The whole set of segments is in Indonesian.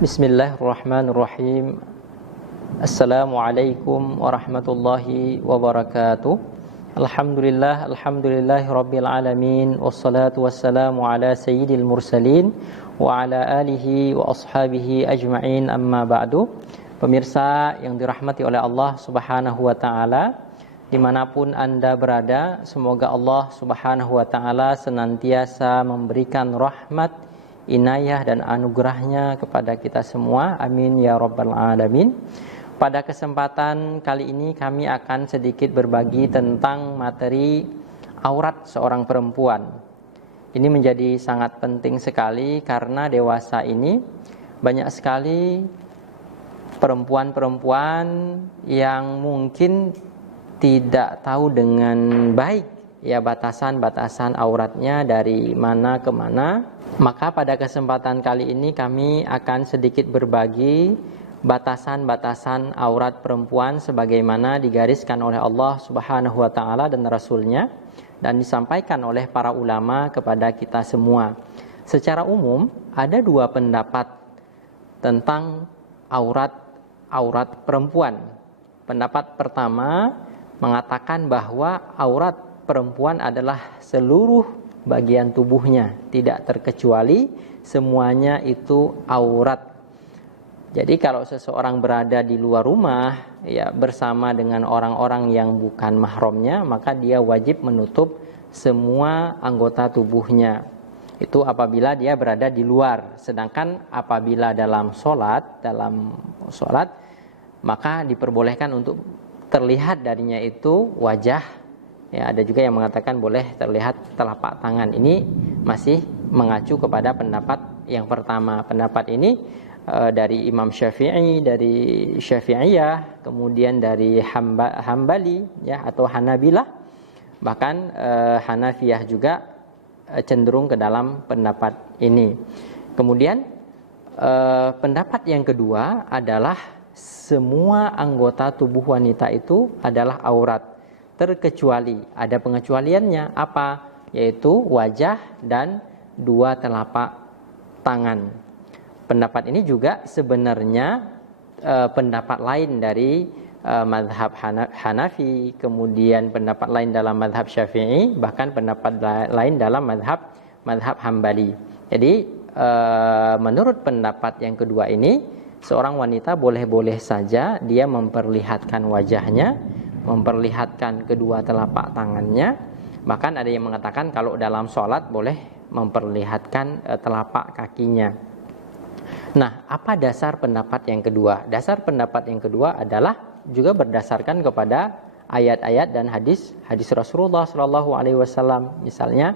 Bismillahirrahmanirrahim. Assalamualaikum warahmatullahi wabarakatuh. Alhamdulillahirabbil alamin, wassalatu wassalamu ala sayyidil mursalin wa ala alihi wa ashabihi ajma'in, amma ba'du. Pemirsa yang dirahmati oleh Allah Subhanahu wa taala, dimanapun Anda berada, semoga Allah Subhanahu wa taala senantiasa memberikan rahmat, inayah dan anugerahnya kepada kita semua. Amin ya rabbal alamin. Pada kesempatan kali ini kami akan sedikit berbagi tentang materi aurat seorang perempuan. Ini menjadi sangat penting sekali karena dewasa ini banyak sekali perempuan-perempuan yang mungkin tidak tahu dengan baik ya batasan-batasan auratnya dari mana ke mana. Maka pada kesempatan kali ini kami akan sedikit berbagi batasan-batasan aurat perempuan sebagaimana digariskan oleh Allah Subhanahu wa taala dan Rasul-Nya dan disampaikan oleh para ulama kepada kita semua. Secara umum ada dua pendapat tentang aurat perempuan. Pendapat pertama mengatakan bahwa aurat perempuan adalah seluruh bagian tubuhnya, tidak terkecuali, semuanya itu aurat. Jadi kalau seseorang berada di luar rumah ya bersama dengan orang-orang yang bukan mahramnya, maka dia wajib menutup semua anggota tubuhnya. Itu apabila dia berada di luar. Sedangkan apabila dalam sholat, maka diperbolehkan untuk terlihat darinya itu wajah. Ya, ada juga yang mengatakan boleh terlihat telapak tangan. Ini masih mengacu kepada pendapat yang pertama. Pendapat ini dari Imam Syafi'i, dari Syafi'iyah, kemudian dari Hambali ya atau Hanabilah, bahkan Hanafiyah juga cenderung ke dalam pendapat ini. Kemudian pendapat yang kedua adalah semua anggota tubuh wanita itu adalah aurat, terkecuali, ada pengecualiannya, apa? Yaitu wajah dan dua telapak tangan. Pendapat ini juga sebenarnya pendapat lain dari mazhab Hanafi, kemudian pendapat lain dalam mazhab Syafi'i, bahkan pendapat lain dalam mazhab Hambali. Jadi menurut pendapat yang kedua ini, seorang wanita boleh-boleh saja dia memperlihatkan wajahnya, memperlihatkan kedua telapak tangannya. Bahkan ada yang mengatakan kalau dalam sholat boleh memperlihatkan telapak kakinya. Nah, apa dasar pendapat yang kedua? Dasar pendapat yang kedua adalah juga berdasarkan kepada ayat-ayat dan hadis Rasulullah SAW. Misalnya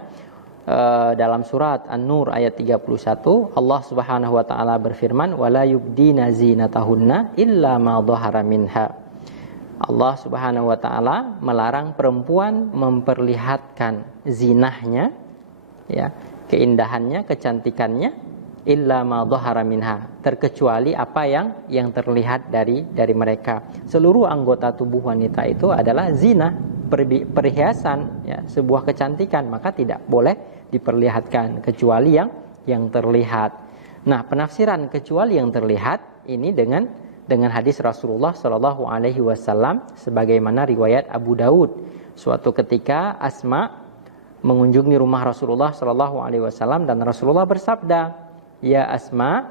dalam surat An-Nur ayat 31, Allah Subhanahu wa taala berfirman, "Wala yubdina zinatahunna illa ma dhahara minha." Allah Subhanahu wa taala melarang perempuan memperlihatkan zinahnya, ya, keindahannya, kecantikannya, illa ma dhahara minha, terkecuali apa yang terlihat dari mereka. Seluruh anggota tubuh wanita itu adalah zina, perhiasan, ya, sebuah kecantikan, maka tidak boleh diperlihatkan kecuali yang terlihat. Nah, penafsiran kecuali yang terlihat ini dengan hadis Rasulullah Shallallahu Alaihi Wasallam, sebagaimana riwayat Abu Daud. Suatu ketika Asma mengunjungi rumah Rasulullah Shallallahu Alaihi Wasallam dan Rasulullah bersabda, "Ya Asma,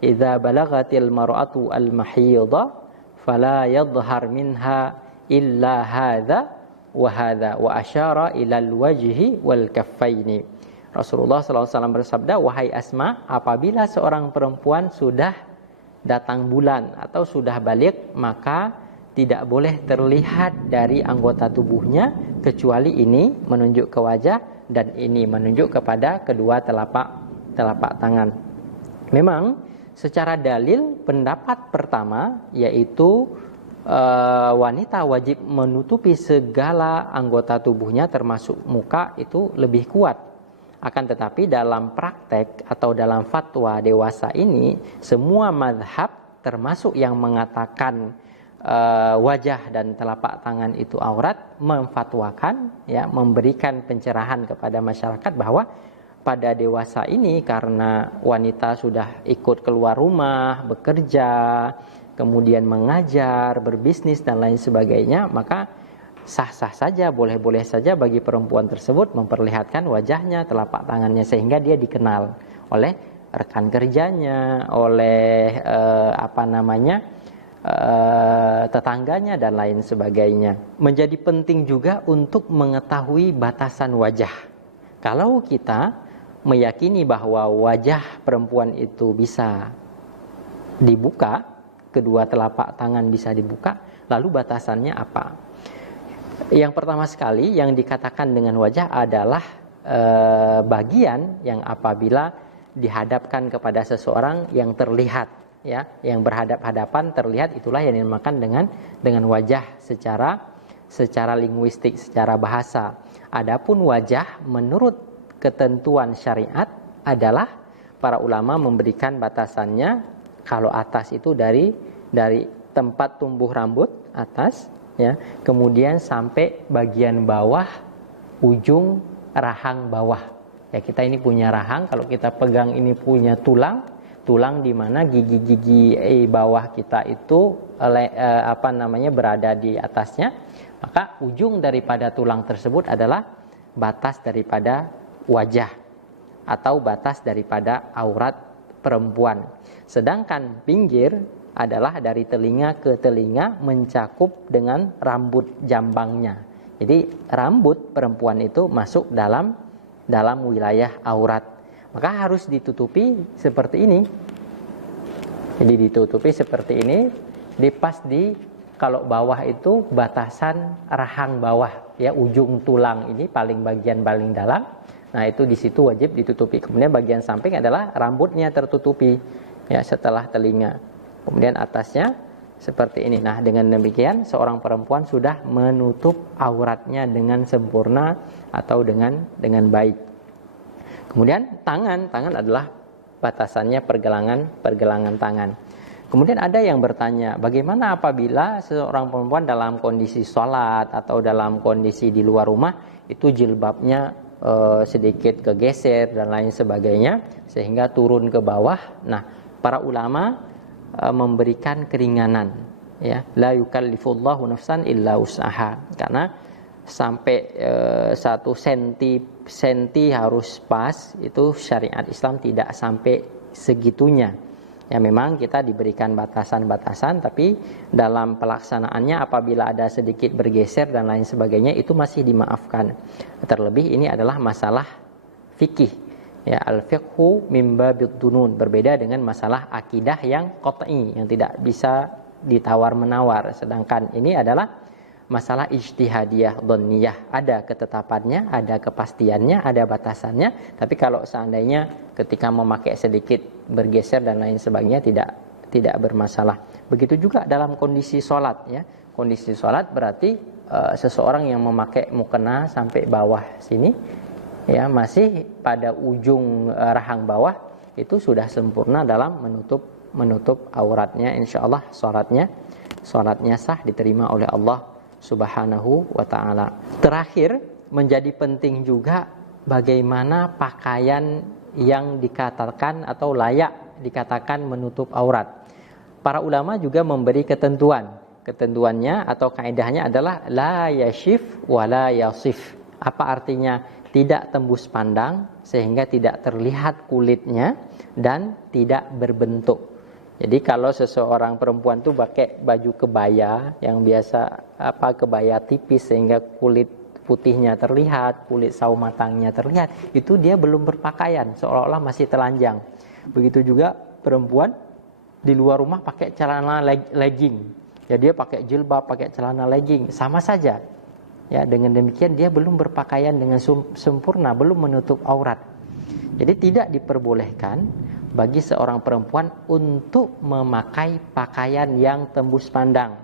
idza balagatil mar'atu al-mahiyda, fala yadhhar minha illa hadza wa hadza," wa asyara ilal wajhi wal kaffaini. Rasulullah Shallallahu Alaihi Wasallam bersabda, "Wahai Asma, apabila seorang perempuan sudah datang bulan atau sudah balik, maka tidak boleh terlihat dari anggota tubuhnya kecuali ini menunjuk ke wajah dan ini menunjuk kepada kedua telapak tangan." Memang secara dalil pendapat pertama yaitu wanita wajib menutupi segala anggota tubuhnya termasuk muka itu lebih kuat. Akan tetapi dalam praktek atau dalam fatwa dewasa ini, semua mazhab termasuk yang mengatakan wajah dan telapak tangan itu aurat, memfatwakan, ya, memberikan pencerahan kepada masyarakat bahwa pada dewasa ini karena wanita sudah ikut keluar rumah, bekerja, kemudian mengajar, berbisnis dan lain sebagainya, maka sah-sah saja, boleh-boleh saja bagi perempuan tersebut memperlihatkan wajahnya, telapak tangannya, sehingga dia dikenal oleh rekan kerjanya, oleh tetangganya dan lain sebagainya. Menjadi penting juga untuk mengetahui batasan wajah. Kalau kita meyakini bahwa wajah perempuan itu bisa dibuka, kedua telapak tangan bisa dibuka, lalu batasannya apa? Yang pertama sekali yang dikatakan dengan wajah adalah bagian yang apabila dihadapkan kepada seseorang yang terlihat, ya, yang berhadap-hadapan terlihat, itulah yang dinamakan dengan wajah secara linguistik, secara bahasa. Adapun wajah menurut ketentuan syariat adalah para ulama memberikan batasannya, kalau atas itu dari tempat tumbuh rambut atas, ya, kemudian sampai bagian bawah ujung rahang bawah. Ya, kita ini punya rahang, kalau kita pegang ini punya tulang di mana gigi-gigi bawah kita itu berada di atasnya, maka ujung daripada tulang tersebut adalah batas daripada wajah atau batas daripada aurat perempuan. Sedangkan pinggir adalah dari telinga ke telinga mencakup dengan rambut jambangnya. Jadi rambut perempuan itu masuk dalam wilayah aurat. Maka harus ditutupi seperti ini. Jadi ditutupi seperti ini, kalau bawah itu batasan rahang bawah, ya, ujung tulang ini bagian paling dalam. Nah, itu di situ wajib ditutupi. Kemudian bagian samping adalah rambutnya tertutupi, ya, setelah telinga. Kemudian atasnya seperti ini. Nah, dengan demikian seorang perempuan sudah menutup auratnya dengan sempurna atau dengan baik. Kemudian tangan adalah batasannya pergelangan tangan. Kemudian ada yang bertanya, bagaimana apabila seorang perempuan dalam kondisi sholat atau dalam kondisi di luar rumah itu jilbabnya sedikit kegeser dan lain sebagainya sehingga turun ke bawah. Nah, para ulama memberikan keringanan, ya, la yukallifullahu nafsan illa wus'aha, karena sampai 1 senti harus pas, itu syariat Islam tidak sampai segitunya. Ya, memang kita diberikan batasan-batasan, tapi dalam pelaksanaannya apabila ada sedikit bergeser dan lain sebagainya itu masih dimaafkan. Terlebih ini adalah masalah fikih, ya, al-fiqhu min babid dunun, berbeda dengan masalah akidah yang qat'i, yang tidak bisa ditawar-menawar. Sedangkan ini adalah masalah ijtihadiyah dhanniyah, ada ketetapannya, ada kepastiannya, ada batasannya. Tapi kalau seandainya ketika memakai sedikit bergeser dan lain sebagainya tidak bermasalah. Begitu juga dalam kondisi sholat, ya. Kondisi sholat berarti seseorang yang memakai mukena sampai bawah sini, ya, masih pada ujung rahang bawah, itu sudah sempurna dalam menutup auratnya. Insyaallah sholatnya sah, diterima oleh Allah Subhanahu wa ta'ala. Terakhir, menjadi penting juga bagaimana pakaian yang dikatakan atau layak dikatakan menutup aurat. Para ulama juga memberi ketentuan. Ketentuannya atau kaidahnya adalah la yashif wa la yasif. Apa artinya? Tidak tembus pandang sehingga tidak terlihat kulitnya dan tidak berbentuk. Jadi kalau seseorang perempuan tuh pakai baju kebaya yang biasa kebaya tipis sehingga kulit putihnya terlihat, kulit sawo matangnya terlihat, itu dia belum berpakaian, seolah-olah masih telanjang. Begitu juga perempuan di luar rumah pakai celana legging. Ya, dia pakai jilbab, pakai celana legging, sama saja. Ya, dengan demikian dia belum berpakaian dengan sempurna, belum menutup aurat. Jadi tidak diperbolehkan bagi seorang perempuan untuk memakai pakaian yang tembus pandang.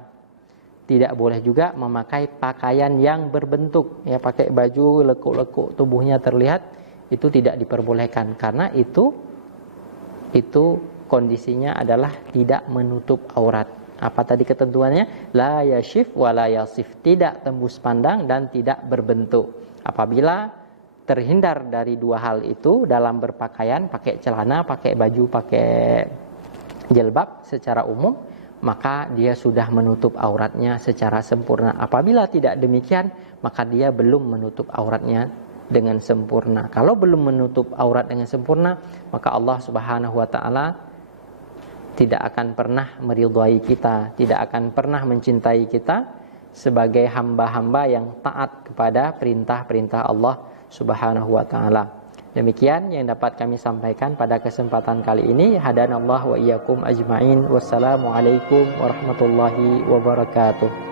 Tidak boleh juga memakai pakaian yang berbentuk, ya, pakai baju lekuk-lekuk tubuhnya terlihat, itu tidak diperbolehkan karena itu kondisinya adalah tidak menutup aurat. Apa tadi ketentuannya? La yashif wa la yasif, tidak tembus pandang dan tidak berbentuk. Apabila terhindar dari dua hal itu dalam berpakaian, pakai celana, pakai baju, pakai jilbab secara umum, maka dia sudah menutup auratnya secara sempurna. Apabila tidak demikian, maka dia belum menutup auratnya dengan sempurna. Kalau belum menutup aurat dengan sempurna, maka Allah Subhanahu wa taala tidak akan pernah meridhai kita, tidak akan pernah mencintai kita sebagai hamba-hamba yang taat kepada perintah-perintah Allah Subhanahu wa taala. Demikian yang dapat kami sampaikan pada kesempatan kali ini. Hadanallahu wa iyyakum ajmain. Wassalamualaikum warahmatullahi wabarakatuh.